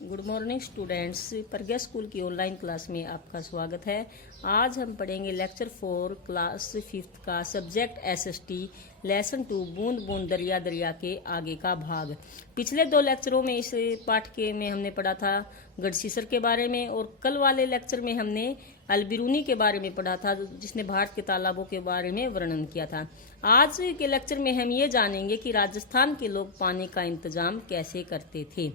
Good morning students, प्रज्ञा school की online class में आपका स्वागत है। आज हम पढ़ेंगे लेक्चर 4 क्लास 5 का सब्जेक्ट एसएसटी लेसन 2 बूंद बूंद दरिया दरिया के आगे का भाग। पिछले 2 लेक्चरों में इस पाठ के में हमने पढ़ा था गढ़सीसर के बारे में, और कल वाले लेक्चर में हमने अलबिरूनी के बारे में पढ़ा था, जिसने भारत के तालाबों के बारे में वर्णन किया था। आज के लेक्चर में हम ये जानेंगे कि राजस्थान के लोग पानी का इंतजाम कैसे करते थे।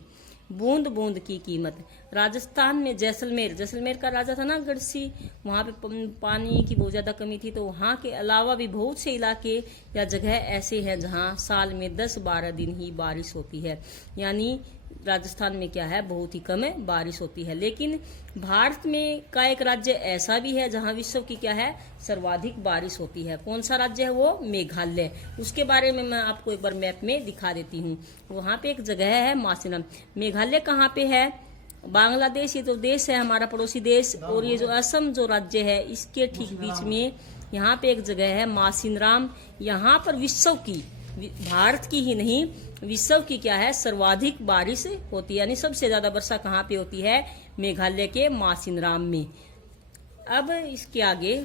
बूंद बूंद की कीमत। राजस्थान में जैसलमेर का राजा था ना गढ़सी, वहाँ पे पानी की बहुत ज़्यादा कमी थी। तो वहाँ के अलावा भी बहुत से इलाके या जगह ऐसे हैं जहाँ साल में 10-12 दिन ही बारिश होती है। यानी राजस्थान में क्या है, बहुत ही कम है बारिश होती है। लेकिन भारत में का एक राज्य ऐसा भी है जहां विश्व की क्या है, सर्वाधिक बारिश होती है। कौन सा राज्य है वो? मेघालय। उसके बारे में मैं आपको एक बार मैप में दिखा देती हूँ। वहां पे एक जगह है मासिनम। मेघालय कहाँ पे है? बांग्लादेश, ये तो देश है हमारा पड़ोसी देश, और ये जो असम जो राज्य है इसके ठीक बीच में यहाँ पे एक जगह है मासिनराम। यहाँ पर विश्व की, भारत की ही नहीं विश्व की क्या है, सर्वाधिक बारिश होती है। यानी सबसे ज्यादा वर्षा कहाँ पे होती है? मेघालय के मासिनराम में। अब इसके आगे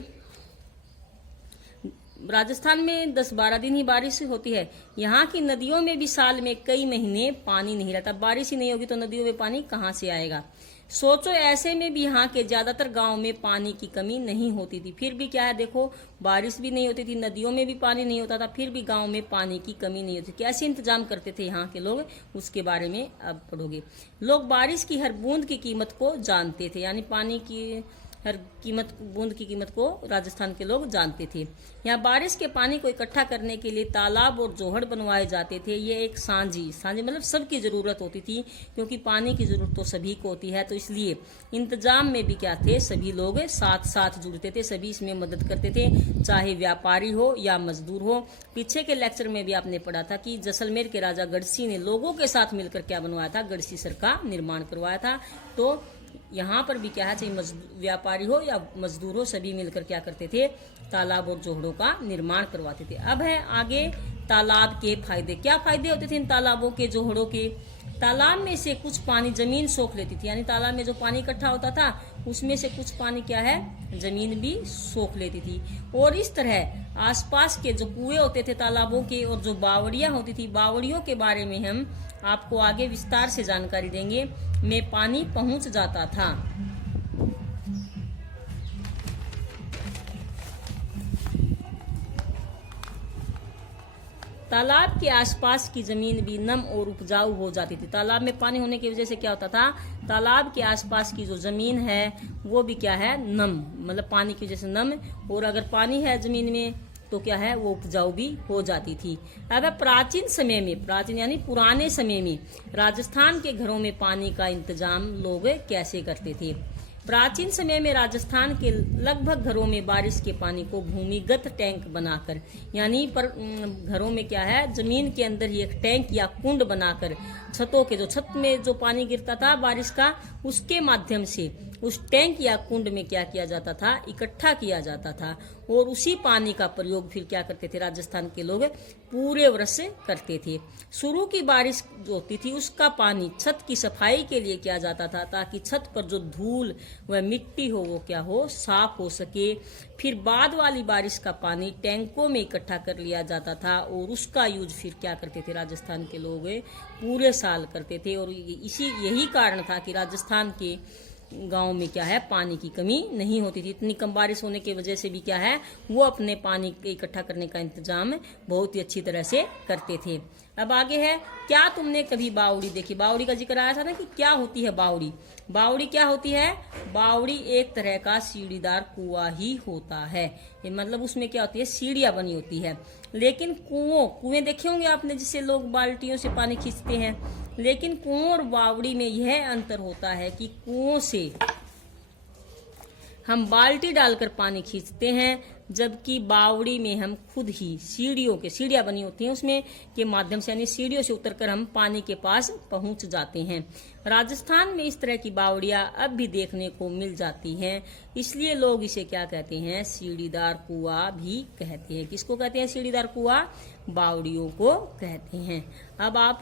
राजस्थान में 10-12 दिन ही बारिश होती है। यहाँ की नदियों में भी साल में कई महीने पानी नहीं रहता। बारिश ही नहीं होगी तो नदियों में पानी कहाँ से आएगा? सोचो, ऐसे में भी यहाँ के ज्यादातर गांव में पानी की कमी नहीं होती थी। फिर भी क्या है, देखो, बारिश भी नहीं होती थी, नदियों में भी पानी नहीं होता था, फिर भी गांव में पानी की कमी नहीं होती। कैसे इंतजाम करते थे यहाँ के लोग, उसके बारे में अब पढ़ोगे। लोग बारिश की हर बूंद की कीमत को जानते थे। यानी पानी की हर बूंद की कीमत को राजस्थान के लोग जानते थे। यहाँ बारिश के पानी को इकट्ठा करने के लिए तालाब और जोहड़ बनवाए जाते थे। ये एक सांझी मतलब सबकी जरूरत होती थी, क्योंकि पानी की जरूरत तो सभी को होती है। तो इसलिए इंतजाम में भी क्या थे, सभी लोग साथ साथ जुड़ते थे, सभी इसमें मदद करते थे, चाहे व्यापारी हो या मजदूर हो। पीछे के लेक्चर में भी आपने पढ़ा था कि जैसलमेर के राजा गढ़सी ने लोगों के साथ मिलकर क्या बनवाया था, गढ़सीसर का निर्माण करवाया था। तो यहाँ पर भी क्या है, चाहे व्यापारी हो या मजदूर हो, सभी मिलकर क्या करते थे, तालाब और जोहड़ों का निर्माण करवाते थे। अब है आगे तालाब के फायदे। क्या फायदे होते थे इन तालाबों के, जोहड़ों के? तालाब में से कुछ पानी जमीन सोख लेती थी। यानी तालाब में जो पानी इकट्ठा होता था उसमें से कुछ पानी क्या है, जमीन भी सोख लेती थी। और इस तरह आसपास के जो कुएं होते थे तालाबों के, और जो बावड़ियां होती थी, बावड़ियों के बारे में हम आपको आगे विस्तार से जानकारी देंगे, में पानी पहुंच जाता था। तालाब के आसपास की जमीन भी नम और उपजाऊ हो जाती थी। तालाब में पानी होने की वजह से क्या होता था, तालाब के आसपास की जो जमीन है वो भी क्या है, नम, मतलब पानी की वजह से नम, और अगर पानी है जमीन में तो क्या है, वो उपजाऊ भी हो जाती थी। अब प्राचीन समय में, प्राचीन यानी पुराने समय में राजस्थान के घरों में पानी का इंतजाम लोग कैसे करते थे? प्राचीन समय में राजस्थान के लगभग घरों में बारिश के पानी को भूमिगत टैंक बनाकर, यानी पर घरों में क्या है, जमीन के अंदर ही एक टैंक या कुंड बनाकर, छतों के जो छत में जो पानी गिरता था बारिश का, उसके माध्यम से उस टैंक या कुंड में क्या किया जाता था, इकट्ठा किया जाता था। और उसी पानी का प्रयोग फिर क्या करते थे राजस्थान के लोग, पूरे वर्ष करते थे। शुरू की बारिश जो होती थी उसका पानी छत की सफाई के लिए किया जाता था, ताकि छत पर जो धूल व मिट्टी हो वो क्या हो, साफ हो सके। फिर बाद वाली बारिश का पानी टैंकों में इकट्ठा कर लिया जाता था, और उसका यूज फिर क्या करते थे राजस्थान के लोग, पूरे साल करते थे। और यही कारण था कि राजस्थान के गांव में क्या है, पानी की कमी नहीं होती थी। इतनी कम बारिश होने की वजह से भी क्या है, वो अपने पानी के इकट्ठा करने का इंतजाम बहुत ही अच्छी तरह से करते थे। अब आगे है, क्या तुमने कभी बावड़ी देखी? बावड़ी का जिक्र आया था ना कि क्या होती है बावड़ी। बावड़ी क्या होती है? बावड़ी एक तरह का सीढ़ीदार कुआं ही होता है। ये मतलब उसमें क्या होती है, सीढ़ियां बनी होती है। लेकिन कुएं देखे होंगे आपने, जिससे लोग बाल्टियों से पानी खींचते हैं। लेकिन कुओं और बावड़ी में यह अंतर होता है कि कुओं से हम बाल्टी डालकर पानी खींचते हैं, जबकि बावड़ी में हम खुद ही सीढ़ियां बनी होती हैं उसमें के माध्यम से, यानी सीढ़ियों से उतरकर हम पानी के पास पहुंच जाते हैं। राजस्थान में इस तरह की बावड़ियां अब भी देखने को मिल जाती हैं, इसलिए लोग इसे क्या कहते हैं, सीढ़ीदार कुआं भी कहते हैं। किसको कहते हैं सीढ़ीदार कुआं? बावड़ियों को कहते हैं। अब आप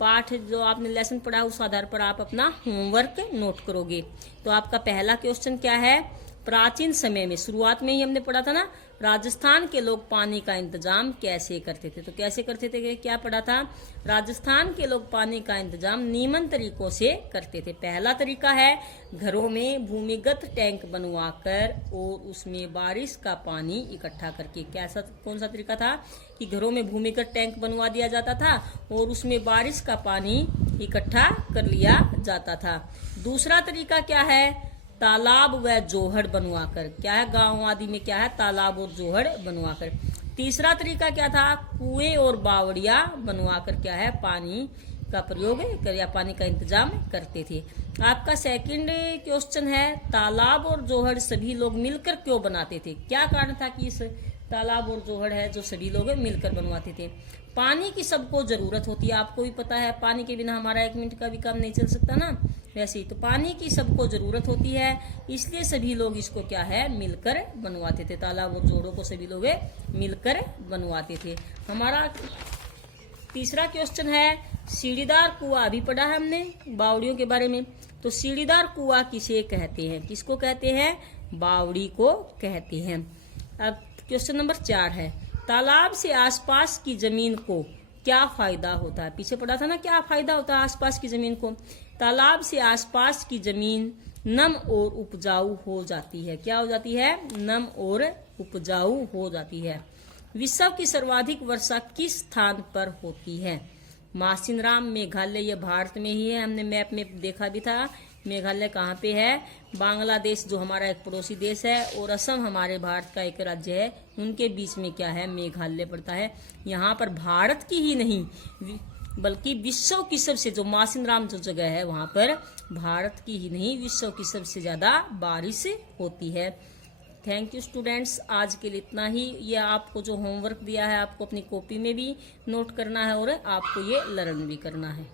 पाठ जो आपने लेसन पढ़ा उस आधार पर आप अपना होमवर्क नोट करोगे। तो आपका पहला क्वेश्चन क्या है? प्राचीन समय में, शुरुआत में ही हमने पढ़ा था ना, राजस्थान के लोग पानी का इंतजाम कैसे करते थे। तो कैसे करते थे, क्या पढ़ा था? राजस्थान के लोग पानी का इंतजाम निम्न तरीकों से करते थे। पहला तरीका है घरों में भूमिगत टैंक बनवाकर और उसमें बारिश का पानी इकट्ठा करके। कैसा, कौन सा तरीका था? कि घरों में भूमिगत टैंक बनवा दिया जाता था और उसमें बारिश का पानी इकट्ठा कर लिया जाता था। दूसरा तरीका क्या है? तालाब व जोहड़ बनवाकर। क्या है? गांव आदि में क्या है? तालाब और जोहड़ बनवाकर। तीसरा तरीका क्या था? कुएं और बावड़ियां बनवाकर क्या है? पानी का प्रयोग कर या पानी का इंतजाम करते थे। आपका सेकंड क्वेश्चन है तालाब और जोहड़ सभी लोग मिलकर क्यों बनाते थे? क्या कारण था कि इस तालाब और जोहड़ है जो सभी लोग मिलकर बनवाते थे? पानी की सबको जरूरत होती है, आपको भी पता है, पानी के बिना हमारा 1 मिनट का भी काम नहीं चल सकता ना। वैसे ही तो पानी की सबको जरूरत होती है, इसलिए सभी लोग इसको क्या है? मिलकर बनवाते थे। तालाब और जोड़ों को सभी लोग मिलकर बनवाते थे। हमारा तीसरा क्वेश्चन है सीढ़ीदार कुआं। अभी पढ़ा है हमने बावड़ियों के बारे में। तो सीढ़ीदार कुआं किसे कहते हैं? किसको कहते हैं? बावड़ी को कहते हैं। अब क्वेश्चन नंबर 4 है तालाब से आसपास की जमीन को क्या फायदा होता है? पीछे पढ़ा था ना, क्या फायदा होता है आसपास की जमीन को? तालाब से आसपास की जमीन नम और उपजाऊ हो जाती है। क्या हो जाती है? नम और उपजाऊ हो जाती है। विश्व की सर्वाधिक वर्षा किस स्थान पर होती है? मासिनराम, मेघालय, ये भारत में ही है, हमने मैप में देखा भी था। मेघालय कहाँ पे है? बांग्लादेश जो हमारा एक पड़ोसी देश है और असम हमारे भारत का एक राज्य है, उनके बीच में क्या है? मेघालय पड़ता है। यहाँ पर भारत की ही नहीं बल्कि विश्व की सबसे, जो मासिनराम जो जगह है वहां पर भारत की ही नहीं विश्व की सबसे ज्यादा बारिश होती है। थैंक यू स्टूडेंट्स, आज के लिए इतना ही। ये आपको जो होमवर्क दिया है आपको अपनी कॉपी में भी नोट करना है और आपको ये लर्न भी करना है।